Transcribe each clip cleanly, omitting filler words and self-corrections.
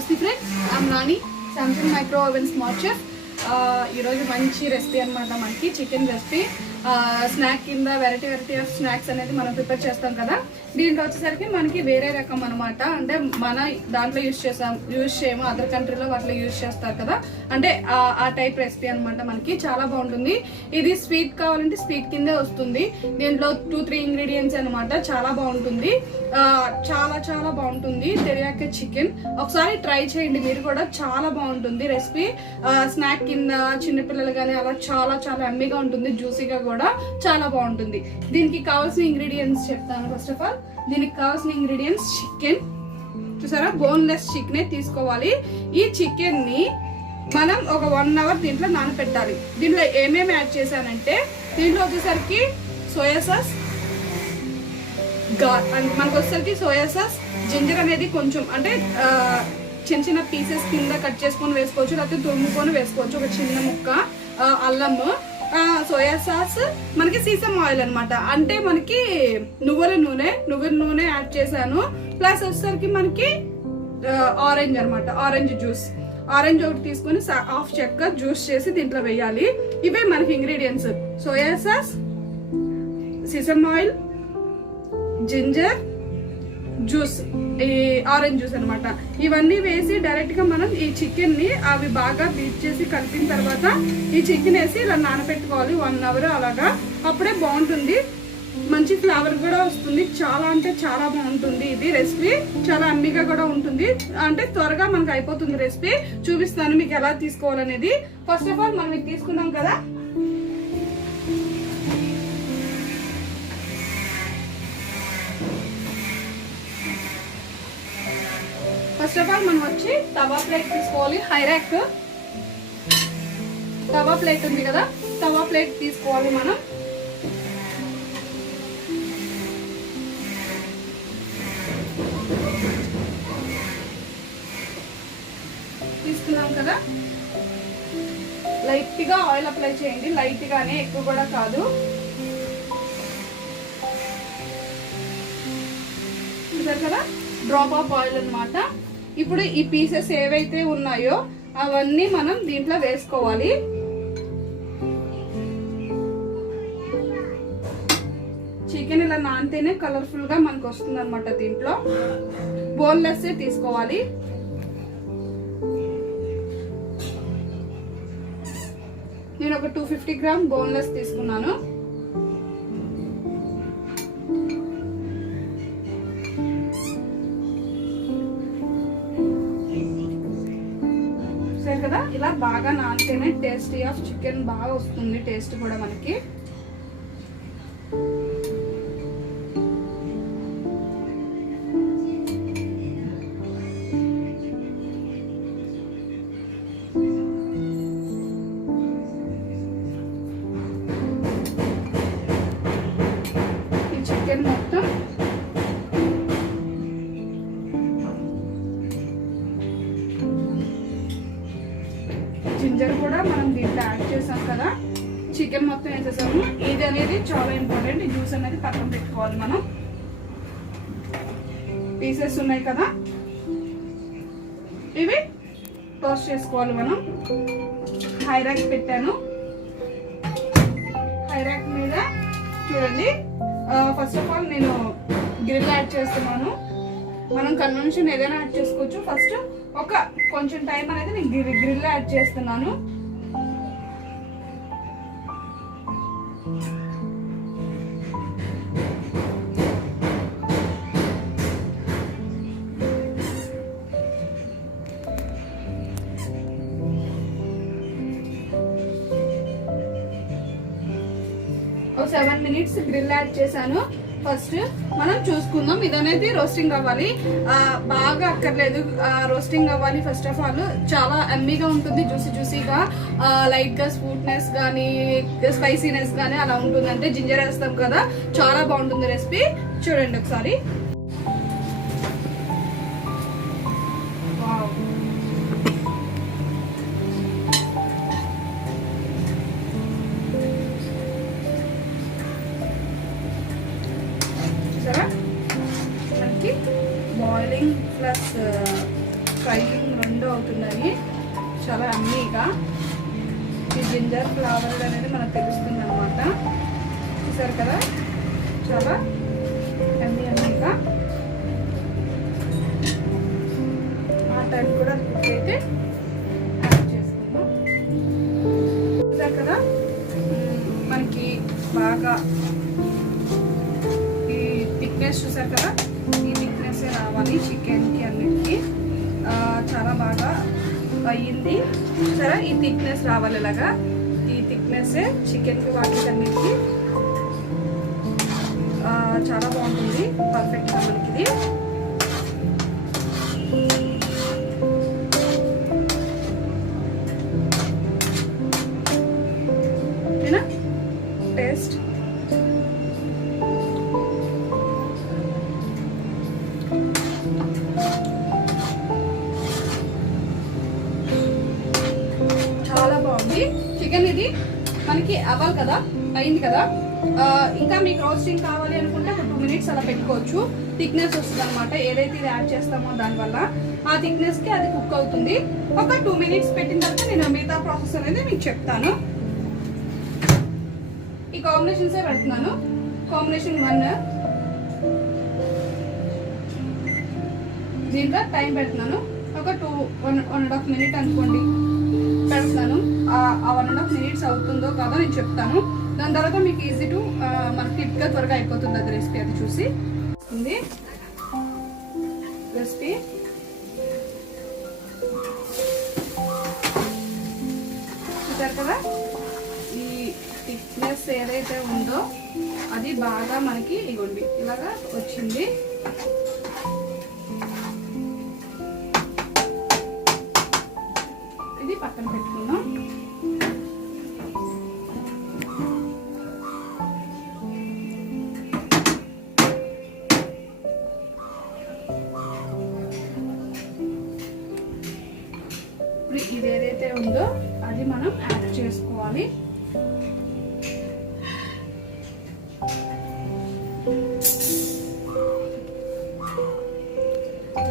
నమస్తే friends, I'm Nani, Samsung micro oven smart chef. ఈరోజు మంచి రెసిపీ అనమాట. మనకి చికెన్ రెసిపీ స్నాక్ కింద వెరైటీ ఆఫ్ స్నాక్స్ అనేది మనం ప్రిపేర్ చేస్తాం కదా. దీంట్లో వచ్చేసరికి మనకి వేరే రకం అనమాట. అంటే మన దాంట్లో యూజ్ చేయము, అదర్ కంట్రీలో వాటిలో యూజ్ చేస్తారు కదా, అంటే ఆ టైప్ రెసిపీ అనమాట. మనకి చాలా బాగుంటుంది. ఇది స్వీట్ కావాలంటే స్వీట్ కిందే వస్తుంది. దీంట్లో 2-3 ఇంగ్రీడియంట్స్ అనమాట. చాలా బాగుంటుంది, చాలా బాగుంటుంది. టెరియాకి చికెన్ ఒకసారి ట్రై చేయండి మీరు కూడా, చాలా బాగుంటుంది రెసిపీ. స్నాక్ కింద చిన్నపిల్లలు కానీ అలా చాలా ఎమ్మీగా ఉంటుంది, జ్యూసీగా కూడా చాలా బాగుంటుంది. దీనికి కావాల్సిన ఇంగ్రీడియంట్స్ చెప్తాను. ఫస్ట్ ఆఫ్ ఆల్ దీనికి కావాల్సిన ఇంగ్రీడియంట్స్ చికెన్. చూసారా, బోన్లెస్ చికెనే తీసుకోవాలి. ఈ చికెన్ ని మనం ఒక 1 అవర్ దీంట్లో నానబెట్టాలి. దీంట్లో ఏమేమి యాడ్ చేశానంటే, దీంట్లో వచ్చేసరికి సోయా సాస్, మనకు వచ్చేసరికి సోయా సాస్, జింజర్ అనేది కొంచెం అంటే చిన్న పీసెస్ కింద కట్ చేసుకొని వేసుకోవచ్చు, లేకపోతే తురుముకొని వేసుకోవచ్చు. ఒక చిన్న ముక్క అల్లము, సోయా సాస్, మనకి సీసమ్ ఆయిల్ అనమాట. అంటే మనకి నువ్వుల నూనె యాడ్ చేశాను. ప్లస్ వచ్చేసరికి మనకి ఆరెంజ్ అనమాట, ఆరెంజ్ జ్యూస్. ఆరెంజ్ ఒకటి తీసుకొని హాఫ్ చెక్క జ్యూస్ చేసి దీంట్లో వేయాలి. ఇవే మనకి ingredients: soya sauce, sesame oil, ginger juice, ఈ ఆరెంజ్ జ్యూస్ అనమాట. ఇవన్నీ వేసి డైరెక్ట్ గా మనం ఈ చికెన్ ని అవి బాగా బీట్ చేసి కలిపిన తర్వాత ఈ చికెన్ వేసి ఇలా నానబెట్టుకోవాలి 1 అవర్ అలాగా. అప్పుడే బాగుంటుంది, మంచి ఫ్లేవర్ కూడా వస్తుంది. చాలా అంటే చాలా బాగుంటుంది ఇది రెసిపీ. చాలా అమ్మిగా కూడా ఉంటుంది, అంటే త్వరగా మనకు అయిపోతుంది రెసిపీ. చూపిస్తాను మీకు ఎలా తీసుకోవాలనేది. ఫస్ట్ ఆఫ్ ఆల్ మనం ఇది తీసుకున్నాం కదా, ఫస్ట్ ఆఫ్ ఆల్ మనం వచ్చి తవా ప్లేట్ తీసుకోవాలి. హైరాక్ తవా ప్లేట్ ఉంది కదా, తవా ప్లేట్ తీసుకోవాలి మనం. తీసుకున్నాం కదా, లైట్ గా ఆయిల్ అప్లై చేయండి. లైట్ గానే, ఎక్కువ కూడా కాదు. చూసారు కదా, డ్రాప్ ఆఫ్ ఆయిల్ అన్నమాట. ఇప్పుడు ఈ పీసెస్ ఏవైతే ఉన్నాయో అవన్నీ మనం దీంట్లో వేసుకోవాలి. చికెన్ ఇలా నానితేనే కలర్ఫుల్ గా మనకు వస్తుంది అనమాట. దీంట్లో బోన్లెస్ తీసుకోవాలి. నేను ఒక 250 గ్రామ్ బోన్లెస్ తీసుకున్నాను. కదా, ఇలా బాగా నానితేనే టేస్టీ ఆఫ్ చికెన్ బాగా వస్తుంది, టేస్ట్ కూడా మనకి. ఈ చికెన్ మొత్తం జింజర్ కూడా మనం దీంట్లో యాడ్ చేసాం కదా, చికెన్ మొత్తం వేసేసాము. ఇది అనేది చాలా ఇంపార్టెంట్. ఈ జ్యూస్ అనేది పక్కన పెట్టుకోవాలి మనం. పీసెస్ ఉన్నాయి కదా, ఇవి టోస్ట్ చేసుకోవాలి మనం. హైరాక్ పెట్టాను. హైరాక్ మీద చూడండి, ఫస్ట్ ఆఫ్ ఆల్ నేను గ్రిల్ యాడ్ చేస్తున్నాను. మనం కన్వెన్షన్ ఏదైనా యాడ్ చేసుకోవచ్చు. ఫస్ట్ ఒక కొంచెం టైం అనేది నేను గ్రిల్ యాడ్ చేస్తున్నాను. ఒక 7 minutes గ్రిల్ యాడ్ చేశాను. ఫస్ట్ మనం చూసుకుందాం, ఇది అనేది రోస్టింగ్ అవ్వాలి. బాగా అక్కర్లేదు, రోస్టింగ్ అవ్వాలి. ఫస్ట్ ఆఫ్ ఆల్ చాలా ఎమ్మీగా ఉంటుంది, జ్యూసీగా. లైట్ గా స్వీట్నెస్ కానీ స్పైసీనెస్ కానీ అలా ఉంటుంది. అంటే జింజర్ వేస్తాం కదా, చాలా బాగుంటుంది రెసిపీ. చూడండి ఒకసారి. మనకి బాయిలింగ్ ప్లస్ ఫ్రైయింగ్ అవుతున్నాయి, చాలా అమ్మీగా. ఈ జింజర్ ఫ్లేవర్ అనేది మనకు తెలుస్తుంది అనమాట. చూసారు కదా, చాలా అమ్మీగా. ఆ టైం కూడా కుక్ అయితే యాడ్ చేసుకుందాం. చూసారు కదా, మనకి బాగా ఈ థిక్నెస్ చూసారు కదా, ఈ థిక్నెస్ రావాలి చికెన్కి అన్నిటికీ. చాలా బాగా అయ్యింది. సరే, ఈ థిక్నెస్ రావాలి. ఇలాగా ఈ థిక్నెస్ చికెన్కి వాటికి అన్నిటికీ చాలా బాగుంటుంది, పర్ఫెక్ట్గా మనకి ఇది. ఓకేనా? టేస్ట్ చాలా బాగుంది. చికెన్ ఇది మనకి అవ్వాలి కదా, అయింది కదా. ఇంకా మీకు రోస్టింగ్ కావాలి అనుకుంటే ఒక 2 minutes అలా పెట్టుకోవచ్చు. థిక్నెస్ వస్తుంది అనమాట, ఏదైతే ఇది యాడ్ చేస్తామో దానివల్ల ఆ థిక్నెస్కి అది కుక్ అవుతుంది. ఒక 2 minutes పెట్టిన తర్వాత నేను మిగతా ప్రాసెస్ అనేది మీకు చెప్తాను. ఈ కాంబినేషన్సే పెడుతున్నాను. కాంబినేషన్ 1, దీంట్లో టైం పెడుతున్నాను. ఒక 1.5 minutes అనుకోండి పెడుతున్నాను. ఆ 1.5 minutes అవుతుందో కాదో నేను చెప్తాను. దాని తర్వాత మీకు ఈజీ టు మనకి క్విక్గా త్వరగా అయిపోతుంది అది రెసిపీ. అది చూసి ఉంది రెసిపీ. చూసారు కదా, ఈ థిక్నెస్ ఏదైతే ఉందో అది బాగా మనకి ఇగోండి ఇలాగా వచ్చింది. ఇది పక్కన పెట్టుకుందాం. ఇది ఏదైతే ఉందో అది మనం యాడ్ చేసుకోవాలి.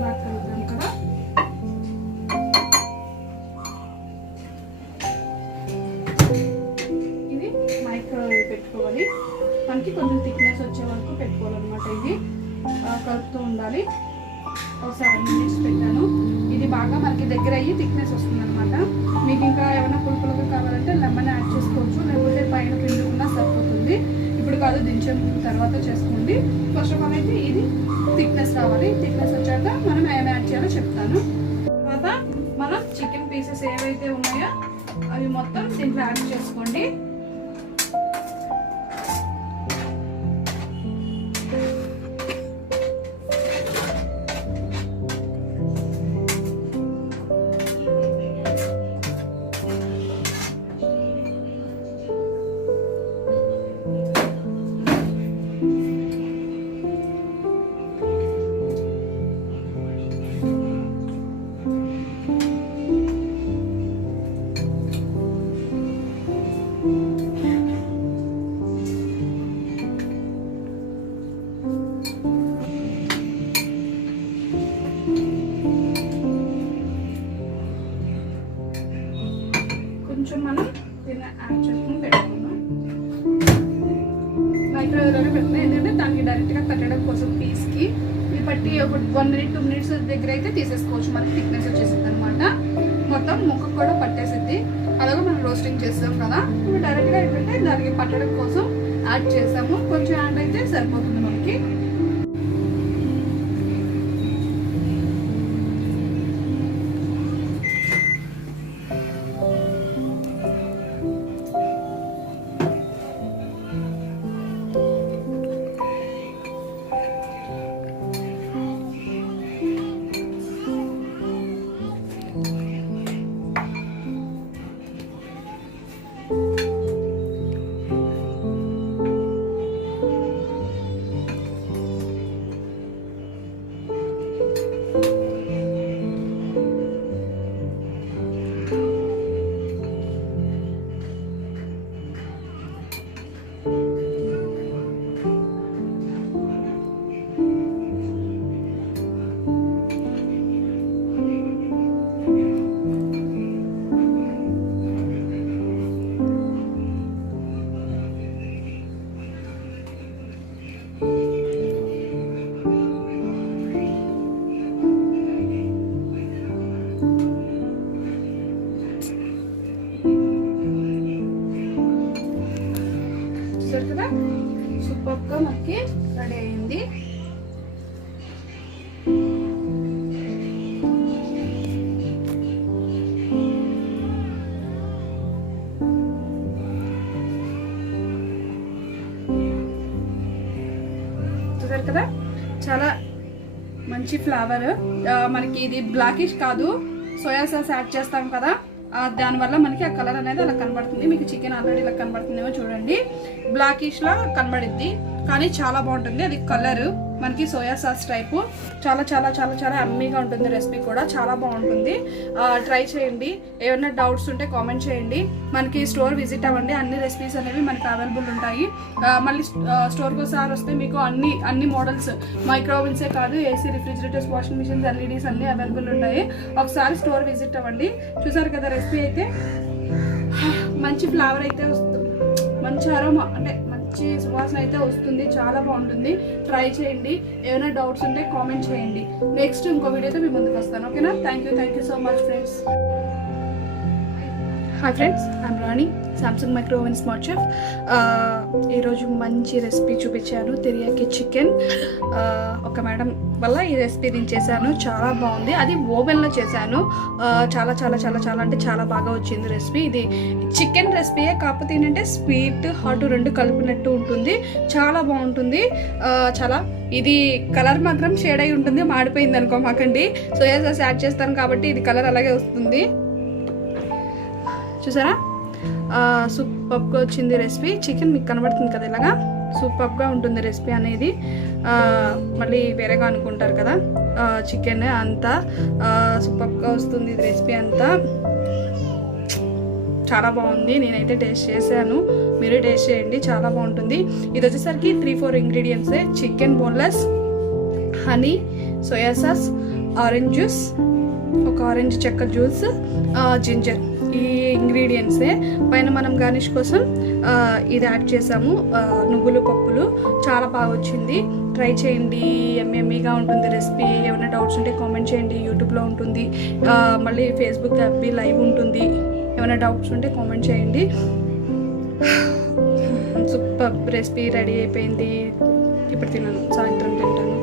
బాగా కలుపుతాం కదా. ఇది మైక్రోవేవ్ పెట్టుకోవాలి. మనకి కొంచెం థిక్నెస్ వచ్చే వరకు పెట్టుకోవాలన్నమాట. ఇది కలుపుతూ ఉండాలి. ఒక 7 minutes పెట్టాను. ఇది బాగా మనకి దగ్గర అయ్యి థిక్నెస్ వస్తుంది అనమాట. మీకు ఇంకా ఏమైనా పులుపులుగా కావాలంటే లెమన్ యాడ్ చేసుకోవచ్చు, లేకపోతే పైన పిండి ఉన్నా సరిపోతుంది. ఇప్పుడు కాదు, దించే తర్వాత చేసుకోండి. ఫస్ట్ ఆఫ్ ఆల్ అయితే ఇది థిక్నెస్ రావాలి. థిక్నెస్ వచ్చాక మనం ఏం యాడ్ చేయాలో చెప్తాను. తర్వాత మనం చికెన్ పీసెస్ ఏవైతే ఉన్నాయో అవి మొత్తం దీంట్లో యాడ్ చేసుకోండి. కొంచెం మనం దీన్ని యాడ్ చేసుకుని పెట్టుకున్నాం. మైక్రోవేవ్లోనే పెట్టుకున్నాం, ఎందుకంటే దానికి డైరెక్ట్గా కట్టడం కోసం పీస్కి ఇది పట్టి ఒక 1 minute 2 minutes దగ్గర అయితే తీసేసుకోవచ్చు. మనకి థిక్నెస్ వచ్చేసింది అనమాట. మొత్తం ముక్కకు కూడా పట్టేసిద్ది. అలాగే మనం రోస్టింగ్ చేస్తాం కదా, ఇప్పుడు డైరెక్ట్గా ఏంటంటే దానికి పట్టడం కోసం యాడ్ చేసాము. కొంచెం యాడ్ అయితే సరిపోతుంది మనకి. కదా, చాలా మంచి ఫ్లేవర్. మనకి ఇది బ్లాకిష్ కాదు, సోయా సాస్ యాడ్ చేస్తాం కదా, దానివల్ల మనకి ఆ కలర్ అనేది అలా కనబడుతుంది. మీకు చికెన్ ఆల్రెడీ ఇలా కనబడుతుందేమో చూడండి, బ్లాకిష్ లా కనబడిద్ది, కానీ చాలా బాగుంటుంది అది కలర్. మనకి సోయా సాస్ టైపు చాలా చాలా చాలా చాలా అమ్మీగా ఉంటుంది. రెసిపీ కూడా చాలా బాగుంటుంది, ట్రై చేయండి. ఏమైనా డౌట్స్ ఉంటే కామెంట్ చేయండి. మనకి స్టోర్ విజిట్ అవ్వండి, అన్ని రెసిపీస్ అనేవి మనకి అవైలబుల్ ఉంటాయి. మళ్ళీ స్టోర్కి ఒకసారి వస్తే మీకు అన్ని మోడల్స్, మైక్రోవెన్సే కాదు, AC, refrigerators, washing machines, LEDs అన్ని అవైలబుల్ ఉంటాయి. ఒకసారి స్టోర్ విజిట్ అవ్వండి. చూసారు కదా రెసిపీ అయితే మంచి ఫ్లేవర్ అయితే వస్తుంది, మంచి అరోమా అంటే మంచి సువాసన అయితే వస్తుంది, చాలా బాగుంటుంది. ట్రై చేయండి. ఏమైనా డౌట్స్ ఉంటే కామెంట్ చేయండి. నెక్స్ట్ ఇంకో వీడియోతో మీ ముందుకు వస్తాను. ఓకేనా? Thank you so much friends. Hi friends, I'm Rani, Samsung micro oven smart chef. ఈరోజు మంచి రెసిపీ చూపించాను, తెరియాకి చికెన్. ఒక మేడం వల్ల ఈ రెసిపీ నేను చేశాను, చాలా బాగుంది. అది ఓవెన్లో చేశాను, చాలా చాలా చాలా చాలా అంటే చాలా బాగా వచ్చింది రెసిపీ. ఇది చికెన్ రెసిపీయే, కాకపోతే ఏంటంటే స్వీట్ హాట్ రెండు కలిపినట్టు ఉంటుంది, చాలా బాగుంటుంది. చాలా ఇది కలర్ మాత్రం షేడ్ అయి ఉంటుంది, మాడిపోయింది అనుకో మాకండి. సోయా సాస్ యాడ్ చేస్తాను కాబట్టి ఇది కలర్ అలాగే వస్తుంది. చూసారా, సూపర్గా వచ్చింది రెసిపీ. చికెన్ మీకు కనబడుతుంది కదా, ఇలాగా సూపర్గా ఉంటుంది రెసిపీ అనేది. మళ్ళీ వేరేగా అనుకుంటారు కదా, చికెన్ అంతా సూపర్గా వస్తుంది రెసిపీ అంతా. చాలా బాగుంది, నేనైతే టేస్ట్ చేశాను, మీరు టేస్ట్ చేయండి, చాలా బాగుంటుంది. ఇది వచ్చేసరికి 3-4 ఇంగ్రీడియంట్సే: chicken boneless, honey, soya sauce, orange juice, ఒక ఆరెంజ్ చెక్క జ్యూస్, జింజర్, ఈ ఇంగ్రీడియంట్సే. పైన మనం గార్నిష్ కోసం ఇది యాడ్ చేసాము, నువ్వులు, పప్పులు. చాలా బాగా వచ్చింది, ట్రై చేయండి. ఎమ్మీగా ఉంటుంది రెసిపీ. ఏమైనా డౌట్స్ ఉంటే కామెంట్ చేయండి, యూట్యూబ్లో ఉంటుంది, మళ్ళీ ఫేస్బుక్ యాప్ లైవ్ ఉంటుంది. ఏమైనా డౌట్స్ ఉంటే కామెంట్ చేయండి. సూపర్ రెసిపీ రెడీ అయిపోయింది. ఇప్పుడు తిన్నాను, సాయంత్రం తింటాను.